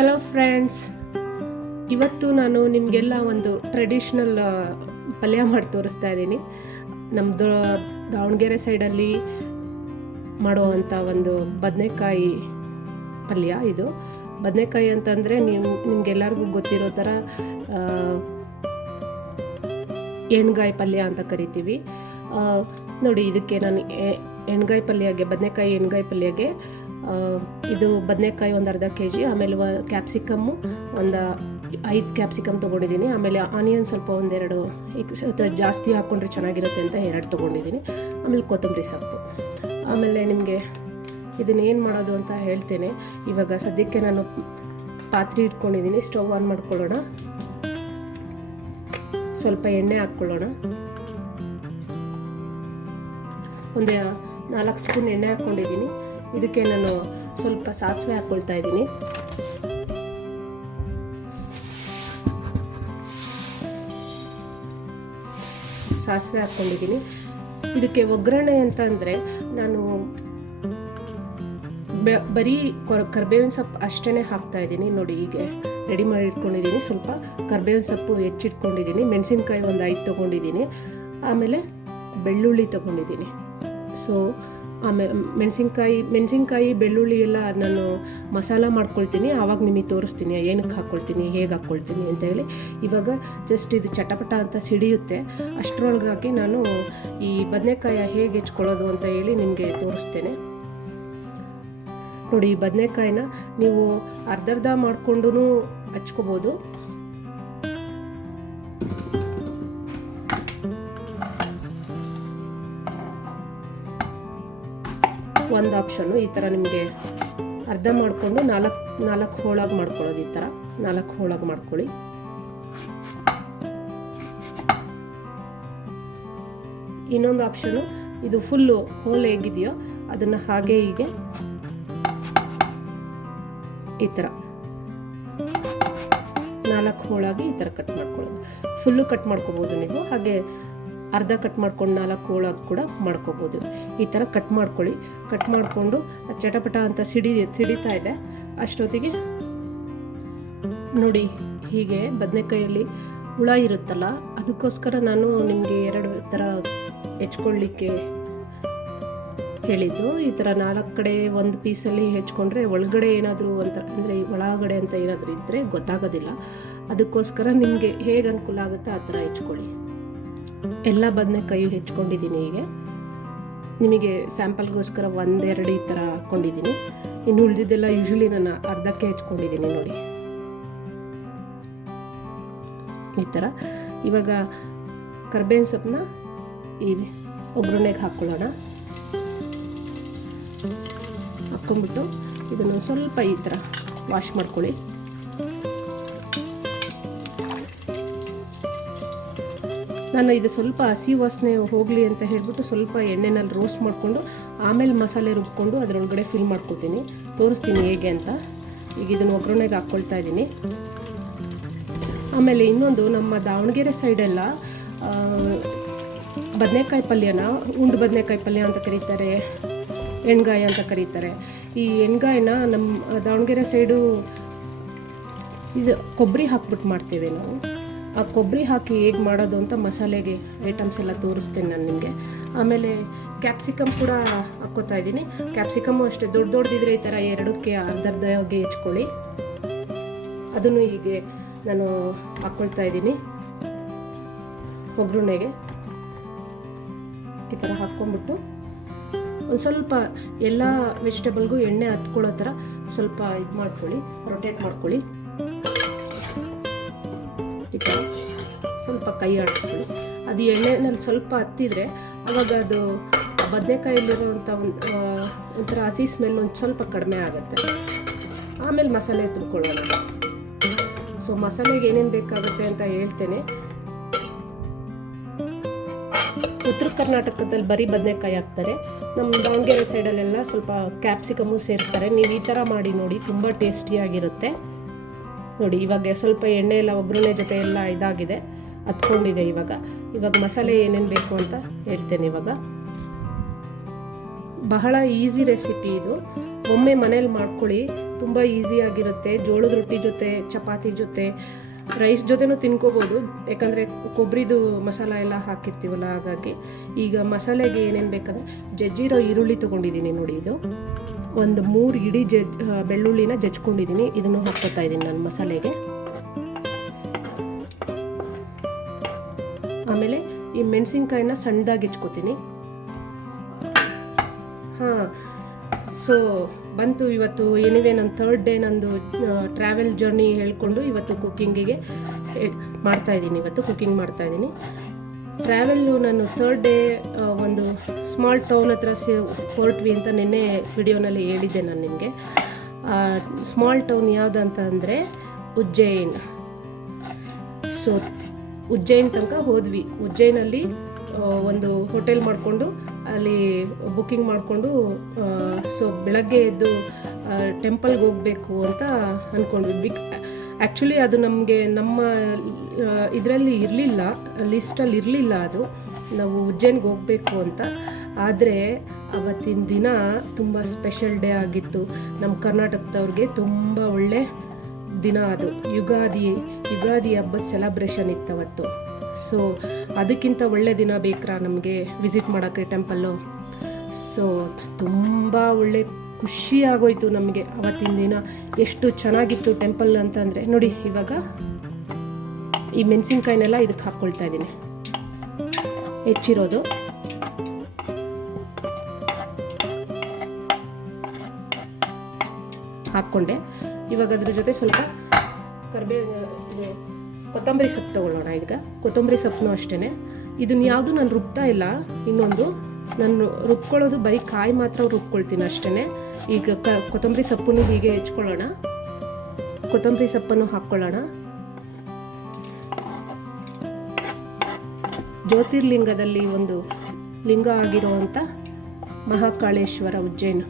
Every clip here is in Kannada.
ಹಲೋ ಫ್ರೆಂಡ್ಸ್, ಇವತ್ತು ನಾನು ನಿಮಗೆಲ್ಲ ಒಂದು ಟ್ರೆಡಿಷ್ನಲ್ ಪಲ್ಯ ಮಾಡಿ ತೋರಿಸ್ತಾ ಇದ್ದೀನಿ. ನಮ್ಮದು ದಾವಣಗೆರೆ ಸೈಡಲ್ಲಿ ಮಾಡುವಂಥ ಒಂದು ಬದನೆಕಾಯಿ ಪಲ್ಯ. ಇದು ಬದನೆಕಾಯಿ ಅಂತಂದರೆ ನಿಮಗೆಲ್ಲರಿಗೂ ಗೊತ್ತಿರೋ ಥರ ಎಣ್ಗಾಯಿ ಪಲ್ಯ ಅಂತ ಕರಿತೀವಿ. ನೋಡಿ, ಇದಕ್ಕೆ ನಾನು ಎಣ್ಗಾಯಿ ಪಲ್ಯಗೆ, ಬದನೆಕಾಯಿ ಎಣ್ಗಾಯಿ ಪಲ್ಯಗೆ ಇದು ಬದನೆಕಾಯಿ ಒಂದು ಅರ್ಧ kg, ಆಮೇಲೆ ಕ್ಯಾಪ್ಸಿಕಮ್ಮು ಒಂದು 5 ಕ್ಯಾಪ್ಸಿಕಮ್ ತೊಗೊಂಡಿದ್ದೀನಿ. ಆಮೇಲೆ ಆನಿಯನ್ ಸ್ವಲ್ಪ ಒಂದೆರಡು, ಜಾಸ್ತಿ ಹಾಕ್ಕೊಂಡ್ರೆ ಚೆನ್ನಾಗಿರುತ್ತೆ ಅಂತ 2 ತೊಗೊಂಡಿದ್ದೀನಿ. ಆಮೇಲೆ ಕೊತ್ತಂಬರಿ ಸೊಪ್ಪು. ಆಮೇಲೆ ನಿಮಗೆ ಇದನ್ನೇನು ಮಾಡೋದು ಅಂತ ಹೇಳ್ತೇನೆ. ಇವಾಗ ಸದ್ಯಕ್ಕೆ ನಾನು ಪಾತ್ರೆ ಇಟ್ಕೊಂಡಿದ್ದೀನಿ. ಸ್ಟವ್ ಆನ್ ಮಾಡ್ಕೊಳ್ಳೋಣ. ಸ್ವಲ್ಪ ಎಣ್ಣೆ ಹಾಕ್ಕೊಳ್ಳೋಣ. ಒಂದು 4 ಸ್ಪೂನ್ ಎಣ್ಣೆ ಹಾಕ್ಕೊಂಡಿದ್ದೀನಿ. ಇದಕ್ಕೆ ನಾನು ಸ್ವಲ್ಪ ಸಾಸಿವೆ ಹಾಕ್ಕೊಳ್ತಾ ಇದ್ದೀನಿ. ಸಾಸಿವೆ ಹಾಕ್ಕೊಂಡಿದ್ದೀನಿ. ಇದಕ್ಕೆ ಒಗ್ಗರಣೆ ಅಂತ ಅಂದರೆ ನಾನು ಬರೀ ಕರ್ಬೇವಿನ ಸೊಪ್ಪು ಅಷ್ಟೇ ಹಾಕ್ತಾ ಇದ್ದೀನಿ. ನೋಡಿ, ಹೀಗೆ ರೆಡಿ ಮಾಡಿ ಇಟ್ಕೊಂಡಿದ್ದೀನಿ. ಸ್ವಲ್ಪ ಕರ್ಬೇವಿನ ಸೊಪ್ಪು ಹೆಚ್ಚಿಟ್ಕೊಂಡಿದ್ದೀನಿ. ಮೆಣಸಿನ್ಕಾಯಿ ಒಂದು 5 ತೊಗೊಂಡಿದ್ದೀನಿ. ಆಮೇಲೆ ಬೆಳ್ಳುಳ್ಳಿ ತೊಗೊಂಡಿದ್ದೀನಿ. ಸೊ ಆಮೇಲೆ ಮೆಣಸಿನ್ಕಾಯಿ ಬೆಳ್ಳುಳ್ಳಿ ಎಲ್ಲ ನಾನು ಮಸಾಲ ಮಾಡ್ಕೊಳ್ತೀನಿ. ಆವಾಗ ನಿಮಗೆ ತೋರಿಸ್ತೀನಿ ಏನಕ್ಕೆ ಹಾಕ್ಕೊಳ್ತೀನಿ, ಹೇಗೆ ಹಾಕ್ಕೊಳ್ತೀನಿ ಅಂತ ಹೇಳಿ. ಇವಾಗ ಜಸ್ಟ್ ಇದು ಚಟಪಟ ಅಂತ ಸಿಡಿಯುತ್ತೆ. ಅಷ್ಟರೊಳಗಾಗಿ ನಾನು ಈ ಬದನೆಕಾಯಿ ಹೇಗೆ ಹೆಚ್ಕೊಳ್ಳೋದು ಅಂತ ಹೇಳಿ ನಿಮಗೆ ತೋರಿಸ್ತೇನೆ. ನೋಡಿ, ಈ ಬದನೆಕಾಯಿನ ನೀವು ಅರ್ಧರ್ಧ ಮಾಡಿಕೊಂಡು ಹಚ್ಕೋಬೋದು. ಒಂದು ಆಪ್ಷನ್ನು ಈ ಥರ ನಿಮಗೆ ಅರ್ಧ ಮಾಡಿಕೊಂಡು ನಾಲ್ಕು ಹೋಳಾಗಿ ಮಾಡ್ಕೊಳ್ಳೋದು. ಈ ಥರ 4 ಹೋಳಾಗಿ ಮಾಡ್ಕೊಳ್ಳಿ. ಇನ್ನೊಂದು ಆಪ್ಷನ್ನು, ಇದು ಫುಲ್ಲು ಹೋಲ್ ಹೇಗಿದೆಯೋ ಅದನ್ನು ಹಾಗೆ ಹೀಗೆ ಈ ಥರ 4 ಹೋಳಾಗಿ ಈ ಥರ ಕಟ್ ಮಾಡ್ಕೊಳ್ಳೋದು. ಫುಲ್ಲು ಕಟ್ ಮಾಡ್ಕೋಬೋದು ನೀವು, ಹಾಗೆ ಅರ್ಧ ಕಟ್ ಮಾಡ್ಕೊಂಡು 4 ಹೋಳಾಗಿ ಕೂಡ ಮಾಡ್ಕೋಬೋದು. ಈ ಥರ ಕಟ್ ಮಾಡ್ಕೊಳ್ಳಿ. ಕಟ್ ಮಾಡಿಕೊಂಡು ಚಟಪಟ ಅಂತ ಸಿಡಿತಾ ಇದೆ. ಅಷ್ಟೊತ್ತಿಗೆ ನೋಡಿ, ಹೀಗೆ ಬದನೆಕಾಯಲ್ಲಿ ಹುಳ ಇರುತ್ತಲ್ಲ, ಅದಕ್ಕೋಸ್ಕರ ನಾನು ನಿಮಗೆ 2 ಥರ ಹೆಚ್ಕೊಳ್ಳಿಕ್ಕೆ ಹೇಳಿದ್ದು. ಈ ಥರ 4 ಕಡೆ ಒಂದು ಪೀಸಲ್ಲಿ ಹೆಚ್ಕೊಂಡ್ರೆ ಒಳಗಡೆ ಏನಾದರೂ ಅಂತ ಅಂದರೆ ಒಳಗಡೆ ಅಂತ ಏನಾದರೂ ಇದ್ದರೆ ಗೊತ್ತಾಗೋದಿಲ್ಲ. ಅದಕ್ಕೋಸ್ಕರ ನಿಮಗೆ ಹೇಗೆ ಅನುಕೂಲ ಆಗುತ್ತೆ ಆ ಥರ ಹೆಚ್ಕೊಳ್ಳಿ. ಎಲ್ಲ ಬದನೆಕಾಯಿ ಹೆಚ್ಕೊಂಡಿದ್ದೀನಿ. ಹೀಗೆ ನಿಮಗೆ ಸ್ಯಾಂಪಲ್ಗೋಸ್ಕರ 1-2 ಈ ಥರ ಹಾಕ್ಕೊಂಡಿದ್ದೀನಿ. ಇನ್ನು ಉಳಿದಿದ್ದೆಲ್ಲ ಯೂಶ್ವಲಿ ನಾನು ಅರ್ಧಕ್ಕೆ ಹೆಚ್ಕೊಂಡಿದ್ದೀನಿ. ನೋಡಿ, ಈ ಥರ. ಇವಾಗ ಕರ್ಬೇವಿನ ಸೊಪ್ಪನ್ನ ಈ ಒಗ್ಗರಣೆಗೆ ಹಾಕ್ಕೊಳ್ಳೋಣ. ಹಾಕ್ಕೊಂಡ್ಬಿಟ್ಟು ಇದನ್ನು ಸ್ವಲ್ಪ ಈ ಥರ ವಾಶ್ ಮಾಡ್ಕೊಳ್ಳಿ. ನಾನು ಇದು ಸ್ವಲ್ಪ ಹಸಿ ವಾಸನೆ ಹೋಗಲಿ ಅಂತ ಹೇಳ್ಬಿಟ್ಟು ಸ್ವಲ್ಪ ಎಣ್ಣೆನಲ್ಲಿ ರೋಸ್ಟ್ ಮಾಡಿಕೊಂಡು ಆಮೇಲೆ ಮಸಾಲೆ ರುಬ್ಕೊಂಡು ಅದರೊಳಗಡೆ ಫಿಲ್ ಮಾಡ್ಕೊತೀನಿ. ತೋರಿಸ್ತೀನಿ ಹೇಗೆ ಅಂತ. ಈಗ ಇದನ್ನು ಒಗ್ಗರಣೆಗೆ ಹಾಕ್ಕೊಳ್ತಾ ಇದ್ದೀನಿ. ಆಮೇಲೆ ಇನ್ನೊಂದು, ನಮ್ಮ ದಾವಣಗೆರೆ ಸೈಡೆಲ್ಲ ಬದನೆಕಾಯಿ ಪಲ್ಯನ ಉಂಡು ಬದನೆಕಾಯಿ ಪಲ್ಯ ಅಂತ ಕರೀತಾರೆ, ಎಣ್ಗಾಯಿ ಅಂತ ಕರೀತಾರೆ. ಈ ಎಣ್ಗಾಯಿನ ನಮ್ಮ ದಾವಣಗೆರೆ ಸೈಡು ಇದು ಕೊಬ್ಬರಿ ಹಾಕ್ಬಿಟ್ಟು ಮಾಡ್ತೇವೆ ನಾವು. ಆ ಕೊಬ್ಬರಿ ಹಾಕಿ ಹೇಗೆ ಮಾಡೋದು ಅಂತ ಮಸಾಲೆಗೆ ಐಟಮ್ಸ್ ಎಲ್ಲ ತೋರಿಸ್ತೇನೆ ನಾನು ನಿಮಗೆ. ಆಮೇಲೆ ಕ್ಯಾಪ್ಸಿಕಮ್ ಕೂಡ ಹಾಕ್ಕೋತಾ ಇದ್ದೀನಿ. ಕ್ಯಾಪ್ಸಿಕಮ್ಮು ಅಷ್ಟೇ ದೊಡ್ಡದಿದ್ರೆ ಈ ಥರ 2ಕ್ಕೆ ಅರ್ಧರ್ಧವಾಗಿ ಹೆಚ್ಕೊಳ್ಳಿ. ಅದನ್ನು ಹೀಗೆ ನಾನು ಹಾಕ್ಕೊಳ್ತಾ ಇದ್ದೀನಿ ಒಗ್ಗರಣೆಗೆ. ಈ ಥರ ಹಾಕ್ಕೊಂಡ್ಬಿಟ್ಟು ಒಂದು ಸ್ವಲ್ಪ ಎಲ್ಲ ವೆಜಿಟೇಬಲ್ಗೂ ಎಣ್ಣೆ ಹತ್ಕೊಳ್ಳೋ ಥರ ಸ್ವಲ್ಪ ಇದು ಮಾಡ್ಕೊಳ್ಳಿ, ರೊಟೇಟ್ ಮಾಡ್ಕೊಳ್ಳಿ. ಈ ಥರ ಸ್ವಲ್ಪ ಕೈ ಆಡಿಸ್ಕೊಳ್ಳಿ. ಅದು ಎಣ್ಣೆನಲ್ಲಿ ಸ್ವಲ್ಪ ಹತ್ತಿದ್ರೆ ಆವಾಗ ಅದು ಬದನೆಕಾಯಲ್ಲಿರುವಂಥ ಒಂಥರ ಹಸಿ ಸ್ಮೆಲ್ ಒಂದು ಸ್ವಲ್ಪ ಕಡಿಮೆ ಆಗುತ್ತೆ. ಆಮೇಲೆ ಮಸಾಲೆ ತುಂಬ್ಕೊಳ್ಳೋಣ. ಸೊ ಮಸಾಲೆಗೆ ಏನೇನು ಬೇಕಾಗುತ್ತೆ ಅಂತ ಹೇಳ್ತೇನೆ. ಉತ್ತರ ಕರ್ನಾಟಕದಲ್ಲಿ ಬರೀ ಬದನೆಕಾಯಿ ಹಾಕ್ತಾರೆ. ನಮ್ಮ ದಾವಣಗೆರೆ ಸೈಡಲ್ಲೆಲ್ಲ ಸ್ವಲ್ಪ ಕ್ಯಾಪ್ಸಿಕಮ್ಮು ಸೇರ್ತಾರೆ. ನೀವು ಈ ಥರ ಮಾಡಿ ನೋಡಿ, ತುಂಬ ಟೇಸ್ಟಿಯಾಗಿರುತ್ತೆ. ನೋಡಿ, ಇವಾಗ ಸ್ವಲ್ಪ ಎಣ್ಣೆ ಎಲ್ಲ ಒಗ್ಗರಣೆ ಜೊತೆ ಎಲ್ಲ ಇದಾಗಿದೆ, ಹತ್ಕೊಂಡಿದೆ. ಇವಾಗ ಮಸಾಲೆ ಏನೇನು ಬೇಕು ಅಂತ ಹೇಳ್ತೇನೆ. ಇವಾಗ ಬಹಳ ಈಸಿ ರೆಸಿಪಿ ಇದು. ಒಮ್ಮೆ ಮನೇಲಿ ಮಾಡ್ಕೊಳ್ಳಿ, ತುಂಬ ಈಸಿಯಾಗಿರುತ್ತೆ. ಜೋಳದ ರೊಟ್ಟಿ ಜೊತೆ, ಚಪಾತಿ ಜೊತೆ, ರೈಸ್ ಜೊತೆನೂ ತಿನ್ಕೋಬೋದು, ಯಾಕಂದರೆ ಕೊಬ್ಬರಿದು ಮಸಾಲ ಎಲ್ಲ ಹಾಕಿರ್ತೀವಲ್ಲ. ಹಾಗಾಗಿ ಈಗ ಮಸಾಲೆಗೆ ಏನೇನು ಬೇಕಂದರೆ ಜಜ್ಜಿರೋ ಈರುಳ್ಳಿ ತೊಗೊಂಡಿದ್ದೀನಿ ನೋಡಿ. ಇದು ಒಂದು 3 ಇಡೀ ಬೆಳ್ಳುಳ್ಳಿನ ಜಜ್ಕೊಂಡಿದ್ದೀನಿ. ಇದನ್ನು ಹಾಕ್ಕೊತಾ ಇದ್ದೀನಿ ನಾನು ಮಸಾಲೆಗೆ. ಆಮೇಲೆ ಈ ಮೆಣಸಿನ್ಕಾಯಿನ ಸಣ್ಣದಾಗಿ ಹೆಚ್ಕೋತೀನಿ. ಹಾಂ, ಸೊ ಬಂತು ಇವತ್ತು. ಎನಿವೇ ನನ್ನ 3rd ಡೇ ನಂದು ಟ್ರಾವೆಲ್ ಜರ್ನಿ ಹೇಳ್ಕೊಂಡು ಇವತ್ತು ಕುಕ್ಕಿಂಗಿಗೆ ಮಾಡ್ತಾಯಿದ್ದೀನಿ. ಇವತ್ತು ಕುಕ್ಕಿಂಗ್ ಮಾಡ್ತಾಯಿದ್ದೀನಿ. ಟ್ರಾವೆಲ್ಲು ನಾನು 3rd ಡೇ ಒಂದು ಸ್ಮಾಲ್ ಟೌನ್ ಹತ್ರ ಹೊರಟ್ವಿ ಅಂತ ನಿನ್ನೆ ವಿಡಿಯೋನಲ್ಲಿ ಹೇಳಿದ್ದೆ ನಾನು ನಿಮಗೆ. ಸ್ಮಾಲ್ ಟೌನ್ ಯಾವುದಂತ ಅಂದರೆ ಉಜ್ಜಯಿನ್. ಸೊ ಉಜ್ಜಯಿನ್ ತನಕ ಹೋದ್ವಿ. ಉಜ್ಜಯಿನಲ್ಲಿ ಒಂದು ಹೋಟೆಲ್ ಮಾಡಿಕೊಂಡು ಅಲ್ಲಿ ಬುಕ್ಕಿಂಗ್ ಮಾಡಿಕೊಂಡು ಸೊ ಬೆಳಗ್ಗೆ ಎದ್ದು ಟೆಂಪಲ್ಗೆ ಹೋಗಬೇಕು ಅಂತ ಅಂದ್ಕೊಂಡ್ವಿ. ಆ್ಯಕ್ಚುಲಿ ಅದು ನಮಗೆ ನಮ್ಮ ಇದರಲ್ಲಿ ಇರಲಿಲ್ಲ, ಲಿಸ್ಟಲ್ಲಿ ಇರಲಿಲ್ಲ ಅದು, ನಾವು ಉಜ್ಜಯಿನ್ಗೆ ಹೋಗಬೇಕು ಅಂತ. ಆದರೆ ಅವತ್ತಿನ ದಿನ ತುಂಬ ಸ್ಪೆಷಲ್ ಡೇ ಆಗಿತ್ತು. ನಮ್ಮ ಕರ್ನಾಟಕದವ್ರಿಗೆ ತುಂಬ ಒಳ್ಳೆ ದಿನ ಅದು. ಯುಗಾದಿ ಹಬ್ಬದ ಸೆಲೆಬ್ರೇಷನ್ ಇತ್ತು ಅವತ್ತು. ಸೊ ಅದಕ್ಕಿಂತ ಒಳ್ಳೆ ದಿನ ಬೇಕ್ರಾ ನಮಗೆ ವಿಸಿಟ್ ಮಾಡೋಕ್ಕೆ ಟೆಂಪಲ್ಲು. ಸೊ ತುಂಬ ಒಳ್ಳೆ ಖುಷಿ ಆಗೋಯ್ತು ನಮಗೆ ಅವತ್ತಿನ ದಿನ. ಎಷ್ಟು ಚೆನ್ನಾಗಿತ್ತು ಟೆಂಪಲ್ ಅಂತಂದರೆ ನೋಡಿ. ಇವಾಗ ಈ ಮೆಣಸಿನ್ಕಾಯಿನೆಲ್ಲ ಇದಕ್ಕೆ ಹಾಕ್ಕೊಳ್ತಾ ಇದ್ದೀನಿ, ಹೆಚ್ಚಿರೋದು. ಹಾಕ್ಕೊಂಡೆ. ಇವಾಗ ಅದ್ರ ಜೊತೆ ಸ್ವಲ್ಪ ಕೊತ್ತಂಬರಿ ಸೊಪ್ಪು ತೊಗೊಳ್ಳೋಣ. ಈಗ ಕೊತ್ತಂಬರಿ ಸೊಪ್ಪು ಅಷ್ಟೇ. ಇದನ್ನು ಯಾವುದು ನಾನು ರುಬ್ತಾ ಇಲ್ಲ. ಇನ್ನೊಂದು ನಾನು ರುಬ್ಕೊಳ್ಳೋದು ಬರೀ ಕಾಯಿ ಮಾತ್ರ ರುಬ್ಕೊಳ್ತೀನಿ ಅಷ್ಟೇ. ಈಗ ಕೊತ್ತಂಬರಿ ಸೊಪ್ಪನ್ನು ಹೀಗೆ ಹೆಚ್ಕೊಳ್ಳೋಣ. ಕೊತ್ತಂಬರಿ ಸೊಪ್ಪನ್ನು ಹಾಕ್ಕೊಳ್ಳೋಣ. ಜ್ಯೋತಿರ್ಲಿಂಗದಲ್ಲಿ ಒಂದು ಲಿಂಗ ಆಗಿರುವಂಥ ಮಹಾಕಾಳೇಶ್ವರ ಉಜ್ಜಯಿನ್,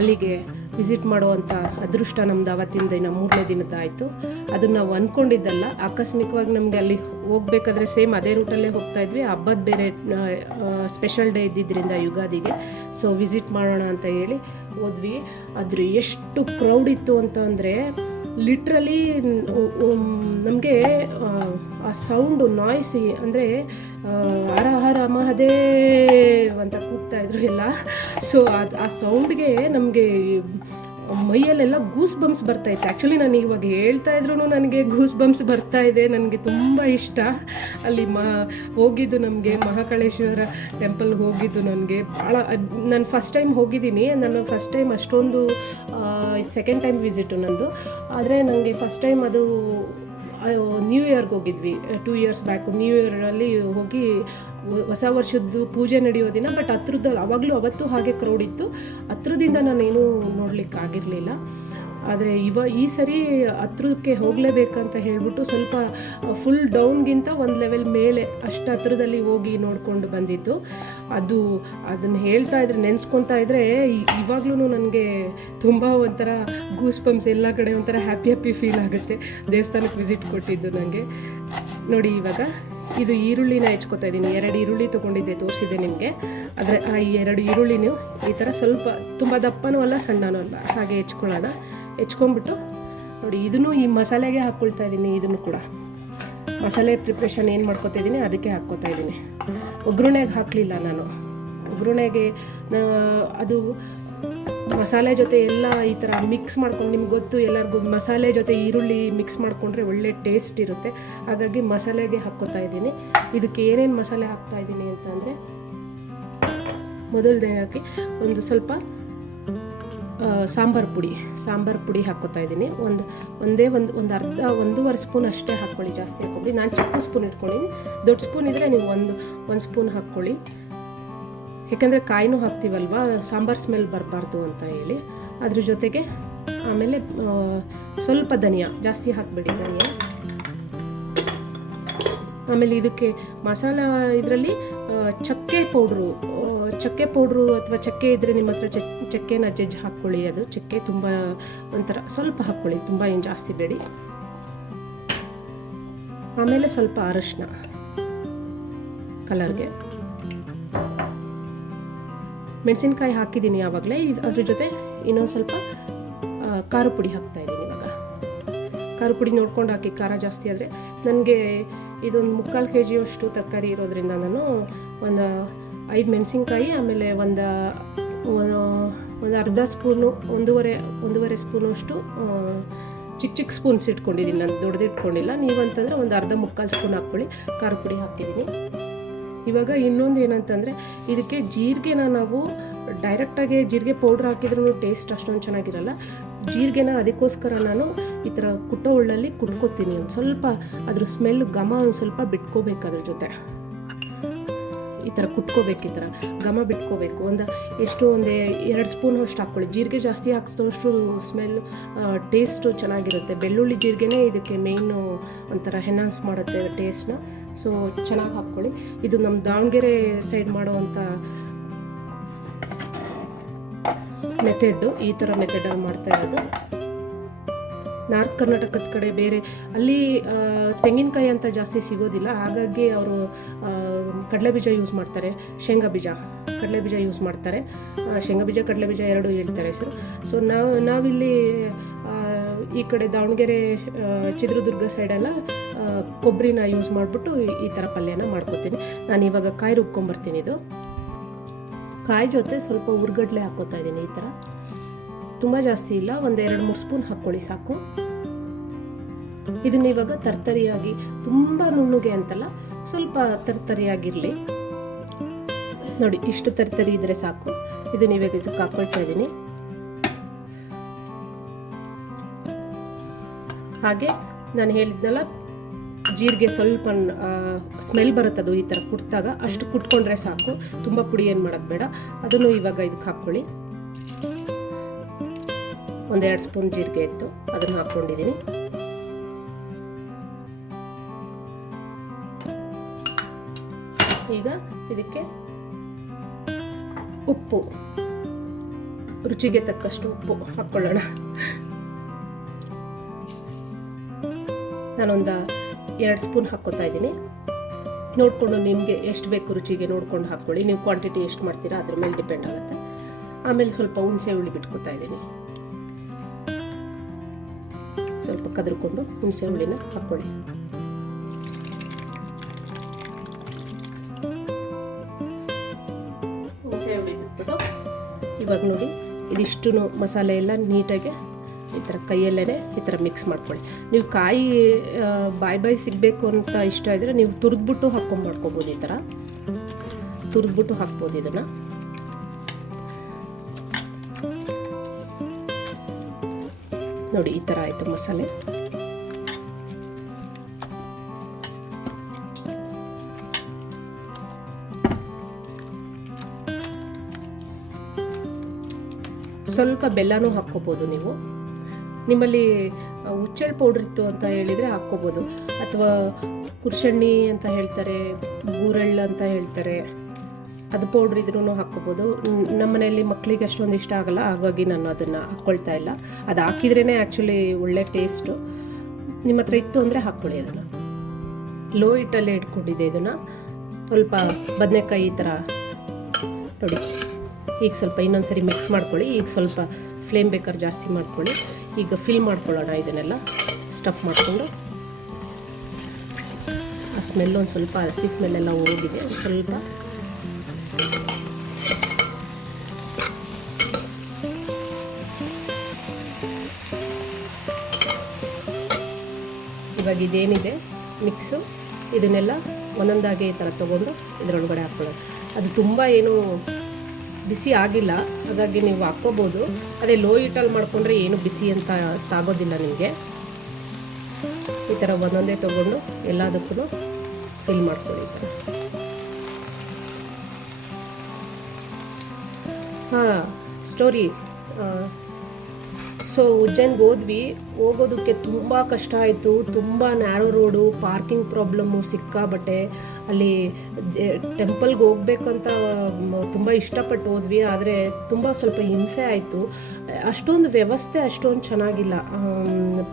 ಅಲ್ಲಿಗೆ ವಿಸಿಟ್ ಮಾಡುವಂಥ ಅದೃಷ್ಟ ನಮ್ದು ಅವತ್ತಿನ ದಿನ 3ನೇ ದಿನದ್ದಾಯಿತು. ಅದನ್ನು ನಾವು ಅಂದ್ಕೊಂಡಿದ್ದಲ್ಲ, ಆಕಸ್ಮಿಕವಾಗಿ ನಮಗೆ ಅಲ್ಲಿ ಹೋಗ್ಬೇಕಾದ್ರೆ ಸೇಮ್ ಅದೇ ರೂಟಲ್ಲೇ ಹೋಗ್ತಾಯಿದ್ವಿ. ಹಬ್ಬದ ಬೇರೆ ಸ್ಪೆಷಲ್ ಡೇ ಇದ್ದಿದ್ದರಿಂದ ಯುಗಾದಿಗೆ. ಸೊ ವಿಸಿಟ್ ಮಾಡೋಣ ಅಂತ ಹೇಳಿ ಹೋದ್ವಿ. ಆದರೆ ಎಷ್ಟು ಕ್ರೌಡ್ ಇತ್ತು ಅಂತ ಅಂದರೆ ಲಿಟ್ರಲಿ ನಮಗೆ ಆ ಸೌಂಡು ನಾಯ್ಸಿ, ಅಂದರೆ ಹರ ಹರ ಮಹದೇವ್ ಅಂತ ಕೂಗ್ತಾಯಿದ್ರು ಎಲ್ಲ. ಸೊ ಆ ಸೌಂಡ್ಗೆ ನಮಗೆ ಮೈಯಲ್ಲೆಲ್ಲ ಗೂಸ್ ಬಂಪ್ಸ್ ಬರ್ತಾಯಿತ್ತು. ಆ್ಯಕ್ಚುಲಿ ನಾನು ಇವಾಗ ಹೇಳ್ತಾ ಇದ್ರೂ ನನಗೆ ಗೂಸ್ ಬಂಪ್ಸ್ ಬರ್ತಾಯಿದೆ. ನನಗೆ ತುಂಬ ಇಷ್ಟ ಅಲ್ಲಿ ಹೋಗಿದ್ದು. ನಮಗೆ ಮಹಾಕಾಳೇಶ್ವರ ಟೆಂಪಲ್ಗೆ ಹೋಗಿದ್ದು ನನಗೆ ಭಾಳ. ನಾನು ಫಸ್ಟ್ ಟೈಮ್ ಹೋಗಿದ್ದೀನಿ. ನಾನು ಫಸ್ಟ್ ಟೈಮ್ ಅಷ್ಟೊಂದು, ಸೆಕೆಂಡ್ ಟೈಮ್ ವಿಸಿಟು ನಂದು. ಆದರೆ ನನಗೆ ಫಸ್ಟ್ ಟೈಮ್ ಅದು ನ್ಯೂ ಇಯರ್ಗೆ ಹೋಗಿದ್ವಿ 2 years ಬ್ಯಾಕು. ನ್ಯೂ ಇಯರಲ್ಲಿ ಹೋಗಿ ಹೊಸ ವರ್ಷದ್ದು ಪೂಜೆ ನಡೆಯೋ ದಿನ. ಬಟ್ ಹತ್ರದಲ್ಲಿ ಅವತ್ತು ಹಾಗೆ ಕ್ರೌಡ್ ಇತ್ತು. ಹತ್ರದಿಂದ ನಾನೇನು ನೋಡಲಿಕ್ಕಾಗಿರಲಿಲ್ಲ. ಆದರೆ ಈ ಸರಿ ಹತ್ರಕ್ಕೆ ಹೋಗಲೇಬೇಕಂತ ಹೇಳಿಬಿಟ್ಟು ಸ್ವಲ್ಪ ಫುಲ್ ಡೌನ್ಗಿಂತ ಒಂದು ಲೆವೆಲ್ ಮೇಲೆ ಅಷ್ಟು ಹತ್ರದಲ್ಲಿ ಹೋಗಿ ನೋಡಿಕೊಂಡು ಬಂದಿದ್ದು. ಅದನ್ನು ಹೇಳ್ತಾ ಇದ್ರೆ, ನೆನೆಸ್ಕೊತಾ ಇದ್ದರೆ ಇವಾಗಲೂ ನನಗೆ ತುಂಬ ಒಂಥರ ಗೂಸ್ ಬಂಪ್ಸ್, ಎಲ್ಲ ಕಡೆ ಒಂಥರ ಹ್ಯಾಪಿ ಫೀಲ್ ಆಗುತ್ತೆ. ದೇವಸ್ಥಾನಕ್ಕೆ ವಿಸಿಟ್ ಕೊಟ್ಟಿದ್ದು ನನಗೆ. ನೋಡಿ ಇವಾಗ ಇದು ಈರುಳ್ಳಿನ ಹೆಚ್ಕೊತಾ ಇದ್ದೀನಿ. 2 ಈರುಳ್ಳಿ ತೊಗೊಂಡಿದ್ದೆ, ತೋರಿಸಿದ್ದೆ ನಿಮಗೆ. ಆದರೆ ಆ 2 ಈರುಳ್ಳಿನೂ ಈ ಥರ ಸ್ವಲ್ಪ ತುಂಬ ದಪ್ಪನೂ ಅಲ್ಲ ಸಣ್ಣನೂ ಅಲ್ಲ, ಹಾಗೆ ಹೆಚ್ಕೊಳ್ಳೋಣ. ಹೆಚ್ಕೊಂಡ್ಬಿಟ್ಟು ನೋಡಿ ಇದನ್ನು ಈ ಮಸಾಲೆಗೆ ಹಾಕ್ಕೊಳ್ತಾ ಇದ್ದೀನಿ. ಇದನ್ನು ಕೂಡ ಮಸಾಲೆ ಪ್ರಿಪ್ರೇಷನ್ ಏನು ಮಾಡ್ಕೊತಾ ಇದ್ದೀನಿ ಅದಕ್ಕೆ ಹಾಕ್ಕೊತಾ ಇದ್ದೀನಿ. ಒಗ್ಗರಣೆಗೆ ಹಾಕಲಿಲ್ಲ ನಾನು. ಒಗ್ಗರಣೆಗೆ ಅದು ಮಸಾಲೆ ಜೊತೆ ಎಲ್ಲ ಈ ಥರ ಮಿಕ್ಸ್ ಮಾಡ್ಕೊಂಡು, ನಿಮ್ಗೆ ಗೊತ್ತು ಎಲ್ಲರಿಗೂ ಮಸಾಲೆ ಜೊತೆ ಈರುಳ್ಳಿ ಮಿಕ್ಸ್ ಮಾಡಿಕೊಂಡ್ರೆ ಒಳ್ಳೆ ಟೇಸ್ಟ್ ಇರುತ್ತೆ. ಹಾಗಾಗಿ ಮಸಾಲೆಗೆ ಹಾಕ್ಕೊತಾ ಇದ್ದೀನಿ. ಇದಕ್ಕೆ ಏನೇನು ಮಸಾಲೆ ಹಾಕ್ತಾ ಇದ್ದೀನಿ ಅಂತಂದರೆ, ಮೊದಲನೇದಾಗಿ ಒಂದು ಸ್ವಲ್ಪ ಸಾಂಬಾರು ಪುಡಿ ಹಾಕ್ಕೊತಾ ಇದ್ದೀನಿ. ಒಂದೂವರೆ ಸ್ಪೂನ್ ಅಷ್ಟೇ ಹಾಕ್ಕೊಳ್ಳಿ, ಜಾಸ್ತಿ ಹಾಕ್ಕೊಳ್ಳಿ. ನಾನು ಚಿಕ್ಕ ಸ್ಪೂನ್ ಇಟ್ಕೊಂಡಿದ್ದೀನಿ. ದೊಡ್ಡ ಸ್ಪೂನ್ ಇದ್ದರೆ ನೀವು ಒಂದು ಸ್ಪೂನ್ ಹಾಕ್ಕೊಳ್ಳಿ. ಯಾಕಂದರೆ ಕಾಯಿನೂ ಹಾಕ್ತೀವಲ್ವ, ಸಾಂಬಾರು ಸ್ಮೆಲ್ ಬರಬಾರ್ದು ಅಂತ ಹೇಳಿ. ಅದ್ರ ಜೊತೆಗೆ ಆಮೇಲೆ ಸ್ವಲ್ಪ ಧನಿಯಾ, ಜಾಸ್ತಿ ಹಾಕಬೇಡಿ ಧನಿಯಾ. ಆಮೇಲೆ ಇದಕ್ಕೆ ಮಸಾಲ ಇದರಲ್ಲಿ ಚಕ್ಕೆ ಪೌಡ್ರು ಅಥವಾ ಚಕ್ಕೆ ಇದ್ದರೆ ನಿಮ್ಮ ಹತ್ರ ಚಕ್ಕೆನ ಜಜ್ಜಿ ಹಾಕ್ಕೊಳ್ಳಿ. ಅದು ಚಕ್ಕೆ ತುಂಬ ಒಂಥರ ಸ್ವಲ್ಪ ಹಾಕ್ಕೊಳ್ಳಿ, ತುಂಬ ಏನು ಜಾಸ್ತಿ ಬೇಡಿ. ಆಮೇಲೆ ಸ್ವಲ್ಪ ಅರಶಿನ ಕಲರ್ಗೆ. ಮೆಣಸಿನ್ಕಾಯಿ ಹಾಕಿದ್ದೀನಿ ಆವಾಗಲೇ. ಅದ್ರ ಜೊತೆ ಇನ್ನೊಂದು ಸ್ವಲ್ಪ ಖಾರ ಪುಡಿ ಹಾಕ್ತಾಯಿದ್ದೀನಿ ಇವಾಗ. ಖಾರ ಪುಡಿ ನೋಡ್ಕೊಂಡು ಹಾಕಿ, ಖಾರ ಜಾಸ್ತಿ ಆದರೆ ನನಗೆ ಇದೊಂದು 3/4 kg ಅಷ್ಟು ತರಕಾರಿ ಇರೋದ್ರಿಂದ ನಾನು ಒಂದು 5 ಮೆಣಸಿನ್ಕಾಯಿ, ಆಮೇಲೆ ಒಂದು ಅರ್ಧ ಸ್ಪೂನು, ಒಂದೂವರೆ ಸ್ಪೂನು ಅಷ್ಟು ಚಿಕ್ಕ ಸ್ಪೂನ್ಸ್ ಇಟ್ಕೊಂಡಿದ್ದೀನಿ. ನಾನು ದೊಡ್ಡದು ಇಟ್ಕೊಂಡಿಲ್ಲ. ನೀವಂತಂದರೆ ಒಂದು ಅರ್ಧ 3/4 ಸ್ಪೂನ್ ಹಾಕ್ಕೊಳ್ಳಿ. ಖಾರ ಪುಡಿ ಹಾಕಿದ್ದೀನಿ. ಇವಾಗ ಇನ್ನೊಂದು ಏನಂತಂದರೆ, ಇದಕ್ಕೆ ಜೀರಿಗೆನ ನಾವು ಡೈರೆಕ್ಟಾಗಿ ಜೀರಿಗೆ ಪೌಡ್ರ್ ಹಾಕಿದ್ರೂ ಟೇಸ್ಟ್ ಅಷ್ಟೊಂದು ಚೆನ್ನಾಗಿರಲ್ಲ. ಜೀರಿಗೆನ ಅದಕ್ಕೋಸ್ಕರ ನಾನು ಈ ಥರ ಕುಟ್ಟೋ ಉಳ್ಳಲ್ಲಿ ಕುಟ್ಕೋತೀನಿ. ಒಂದು ಸ್ವಲ್ಪ ಅದ್ರ ಸ್ಮೆಲ್ ಘಮ ಒಂದು ಸ್ವಲ್ಪ ಬಿಟ್ಕೋಬೇಕು. ಅದ್ರ ಜೊತೆ ಈ ಥರ ಕುಟ್ಕೋಬೇಕು, ಈ ಥರ ಘಮ ಬಿಟ್ಕೋಬೇಕು. ಒಂದು 2 ಸ್ಪೂನ್ ಅಷ್ಟು ಹಾಕ್ಕೊಳ್ಳಿ. ಜೀರಿಗೆ ಜಾಸ್ತಿ ಹಾಕಿದಷ್ಟು ಸ್ಮೆಲ್ ಟೇಸ್ಟು ಚೆನ್ನಾಗಿರುತ್ತೆ. ಬೆಳ್ಳುಳ್ಳಿ ಜೀರಿಗೆನೇ ಇದಕ್ಕೆ ಮೇಯ್ನು ಒಂಥರ ಎನ್ಹಾನ್ಸ್ ಮಾಡುತ್ತೆ ಟೇಸ್ಟ್ನ. ಸೊ ಚೆನ್ನಾಗಿ ಹಾಕ್ಕೊಳ್ಳಿ. ಇದು ನಮ್ಮ ದಾವಣಗೆರೆ ಸೈಡ್ ಮಾಡೋವಂಥ ಮೆಥೆಡ್ಡು. ಈ ಥರ ಮೆಥಡಲ್ಲಿ ಮಾಡ್ತಾ ಇರೋದು. ನಾರ್ತ್ ಕರ್ನಾಟಕದ ಕಡೆ ಬೇರೆ ಅಲ್ಲಿ ತೆಂಗಿನಕಾಯಿ ಅಂತ ಜಾಸ್ತಿ ಸಿಗೋದಿಲ್ಲ. ಹಾಗಾಗಿ ಅವರು ಕಡಲೆಬೀಜ ಯೂಸ್ ಮಾಡ್ತಾರೆ, ಕಡಲೆಬೀಜ ಯೂಸ್ ಮಾಡ್ತಾರೆ. ಶೇಂಗಾ ಬೀಜ, ಕಡಲೆಬೀಜ ಎರಡೂ ಹೇಳ್ತಾರೆ ಹೆಸರು. ಸೊ ನಾವಿಲ್ಲಿ ಈ ಕಡೆ ದಾವಣಗೆರೆ, ಚಿತ್ರದುರ್ಗ ಸೈಡೆಲ್ಲ ಕೊಬ್ಬರಿನ ಯೂಸ್ ಮಾಡಿಬಿಟ್ಟು ಈ ಥರ ಪಲ್ಯನ ಮಾಡ್ಕೊತೀನಿ. ನಾನು ಇವಾಗ ಕಾಯಿ ರುಬ್ಕೊಂಬರ್ತೀನಿ. ಇದು ಕಾಯಿ ಜೊತೆ ಸ್ವಲ್ಪ ಉರ್ಗಡ್ಲೆ ಹಾಕ್ಕೋತಾ ಇದ್ದೀನಿ. ಈ ಥರ ತುಂಬ ಜಾಸ್ತಿ ಇಲ್ಲ, ಒಂದು 2-3 ಸ್ಪೂನ್ ಹಾಕ್ಕೊಳ್ಳಿ ಸಾಕು. ಇದನ್ನ ಇವಾಗ ತರ್ತರಿಯಾಗಿ, ತುಂಬ ನುಣ್ಣಗೆ ಅಂತಲ್ಲ, ಸ್ವಲ್ಪ ತರ್ತರಿಯಾಗಿರಲಿ. ನೋಡಿ, ಇಷ್ಟು ತರ್ತರಿ ಇದ್ರೆ ಸಾಕು. ಇದನ್ನ ಇವಾಗ ಇದಕ್ಕೆ ಹಾಕ್ಕೊಳ್ತಾ ಇದ್ದೀನಿ. ಹಾಗೆ ನಾನು ಹೇಳಿದ್ನಲ್ಲ, ಜೀರಿಗೆ ಸ್ವಲ್ಪ ಸ್ಮೆಲ್ ಬರುತ್ತದು ಈ ಥರ ಕುಟ್ಟಾಗ, ಅಷ್ಟು ಕುಟ್ಕೊಂಡ್ರೆ ಸಾಕು. ತುಂಬ ಪುಡಿ ಏನು ಮಾಡೋದು ಬೇಡ. ಅದನ್ನು ಇವಾಗ ಇದಕ್ಕೆ ಹಾಕ್ಕೊಳ್ಳಿ. 1-2 ಸ್ಪೂನ್ ಜೀರಿಗೆ ಇತ್ತು, ಅದನ್ನು ಹಾಕ್ಕೊಂಡಿದ್ದೀನಿ. ಈಗ ಇದಕ್ಕೆ ಉಪ್ಪು, ರುಚಿಗೆ ತಕ್ಕಷ್ಟು ಉಪ್ಪು ಹಾಕ್ಕೊಳ್ಳೋಣ. ನಾನೊಂದು 2 ಸ್ಪೂನ್ ಹಾಕ್ಕೋತಾ ಇದ್ದೀನಿ. ನೋಡಿಕೊಂಡು ನಿಮಗೆ ಎಷ್ಟು ಬೇಕು ರುಚಿಗೆ ನೋಡ್ಕೊಂಡು ಹಾಕ್ಕೊಳ್ಳಿ. ನೀವು ಕ್ವಾಂಟಿಟಿ ಎಷ್ಟು ಮಾಡ್ತೀರಾ ಅದ್ರ ಮೇಲೆ ಡಿಪೆಂಡ್ ಆಗುತ್ತೆ. ಆಮೇಲೆ ಸ್ವಲ್ಪ ಹುಣಸೆ ಹುಳಿ ಬಿಟ್ಕೋತಾ ಇದ್ದೀನಿ. ಸ್ವಲ್ಪ ಕದ್ರಿಕೊಂಡು ಹುಣಸೆ ಹುಳಿನ ಹಾಕ್ಕೊಳ್ಳಿ. ಹುಣಸೆ ಹುಳಿ ಬಿಟ್ಬಿಟ್ಟು ಇವಾಗ ನೋಡಿ, ಇದಿಷ್ಟು ಮಸಾಲೆ ಎಲ್ಲ ನೀಟಾಗಿ ಈ ಥರ ಕೈಯಲ್ಲೇ ಈ ಥರ ಮಿಕ್ಸ್ ಮಾಡ್ಕೊಳ್ಳಿ. ನೀವು ಕಾಯಿ ಬಾಯಿ ಸಿಗಬೇಕು ಅಂತ ಇಷ್ಟ ಇದ್ದರೆ ನೀವು ತುರಿದ್ಬಿಟ್ಟು ಮಾಡ್ಕೊಬೋದು. ಈ ಥರ ತುರಿದ್ಬಿಟ್ಟು ಹಾಕ್ಬೋದು ಇದನ್ನು. ನೋಡಿ, ಈ ಥರ ಆಯಿತು ಮಸಾಲೆ. ಸ್ವಲ್ಪ ಬೆಲ್ಲನೂ ಹಾಕ್ಕೋಬೋದು ನೀವು. ನಿಮ್ಮಲ್ಲಿ ಹುಚ್ಚೆಳ್ಳು ಪೌಡ್ರ್ ಇತ್ತು ಅಂತ ಹೇಳಿದರೆ ಹಾಕ್ಕೋಬೋದು, ಅಥವಾ ಕುರ್ಷಣ್ಣಿ ಅಂತ ಹೇಳ್ತಾರೆ, ಗೂರೆಳ್ಳು ಅಂತ ಹೇಳ್ತಾರೆ, ಅದು ಪೌಡ್ರ್ ಇದ್ರೂ ಹಾಕ್ಕೋಬೋದು. ನಮ್ಮ ಮನೆಯಲ್ಲಿ ಮಕ್ಕಳಿಗೆ ಅಷ್ಟೊಂದು ಇಷ್ಟ ಆಗಲ್ಲ, ಹಾಗಾಗಿ ನಾನು ಅದನ್ನು ಹಾಕ್ಕೊಳ್ತಾ ಇಲ್ಲ. ಅದು ಹಾಕಿದ್ರೇ ಆ್ಯಕ್ಚುಲಿ ಒಳ್ಳೆ ಟೇಸ್ಟು. ನಿಮ್ಮ ಹತ್ರ ಇತ್ತು ಅಂದರೆ ಹಾಕ್ಕೊಳ್ಳಿ. ಅದನ್ನು ಲೋ ಹಿಟ್ಟಲ್ಲೇ ಇಟ್ಕೊಂಡಿದ್ದೆ. ಇದನ್ನು ಸ್ವಲ್ಪ ಬದನೆಕಾಯಿ ಈ ಥರ ನೋಡಿ. ಈಗ ಸ್ವಲ್ಪ ಇನ್ನೊಂದ್ಸರಿ ಮಿಕ್ಸ್ ಮಾಡ್ಕೊಳ್ಳಿ. ಈಗ ಸ್ವಲ್ಪ ಫ್ಲೇಮ್ ಬೇಕಾದ್ರೆ ಜಾಸ್ತಿ ಮಾಡ್ಕೊಳ್ಳಿ. ಈಗ ಫಿಲ್ ಮಾಡ್ಕೊಳ್ಳೋಣ. ಇದನ್ನೆಲ್ಲ ಸ್ಟಫ್ ಮಾಡಿಕೊಂಡು, ಆ ಸ್ಮೆಲ್ ಒಂದು ಸ್ವಲ್ಪ ಹಸಿ ಸ್ಮೆಲ್ಲೆಲ್ಲ ಹೋಗಿದೆ. ಸ್ವಲ್ಪ ಇವಾಗ ಇದೇನಿದೆ ಮಿಕ್ಸು, ಇದನ್ನೆಲ್ಲ ಒಂದೊಂದಾಗಿ ಈ ಥರ ತೊಗೊಂಡು ಇದರೊಳಗಡೆ ಹಾಕ್ಕೊಳ್ಳೋದು. ಅದು ತುಂಬ ಏನು ಬಿಸಿ ಆಗಿಲ್ಲ, ಹಾಗಾಗಿ ನೀವು ಹಾಕ್ಕೋಬೋದು. ಅದೇ ಲೋ ಹೀಟಲ್ಲಿ ಮಾಡಿಕೊಂಡ್ರೆ ಏನು ಬಿಸಿ ಅಂತ ತಾಗೋದಿಲ್ಲ ನಿಮಗೆ. ಈ ಥರ ಒಂದೊಂದೇ ತೊಗೊಂಡು ಎಲ್ಲದಕ್ಕೂ ಫಿಲ್ ಮಾಡ್ಕೊಳ್ಳಿ. ಹಾಂ, ಸ್ಟೋರಿ. ಸೊ ಉಜ್ಜೈನ್ಗೆ ಹೋದ್ವಿ. ಹೋಗೋದಕ್ಕೆ ತುಂಬ ಕಷ್ಟ ಆಯಿತು. ತುಂಬ ನ್ಯಾರೋ ರೋಡು, ಪಾರ್ಕಿಂಗ್ ಪ್ರಾಬ್ಲಮ್ಮು ಸಿಕ್ಕಾಬಟ್ಟೆ. ಅಲ್ಲಿ ಟೆಂಪಲ್ಗೆ ಹೋಗ್ಬೇಕಂತ ತುಂಬ ಇಷ್ಟಪಟ್ಟು ಹೋದ್ವಿ, ಆದರೆ ತುಂಬ ಸ್ವಲ್ಪ ಹಿಂಸೆ ಆಯಿತು. ಅಷ್ಟೊಂದು ವ್ಯವಸ್ಥೆ ಅಷ್ಟೊಂದು ಚೆನ್ನಾಗಿಲ್ಲ.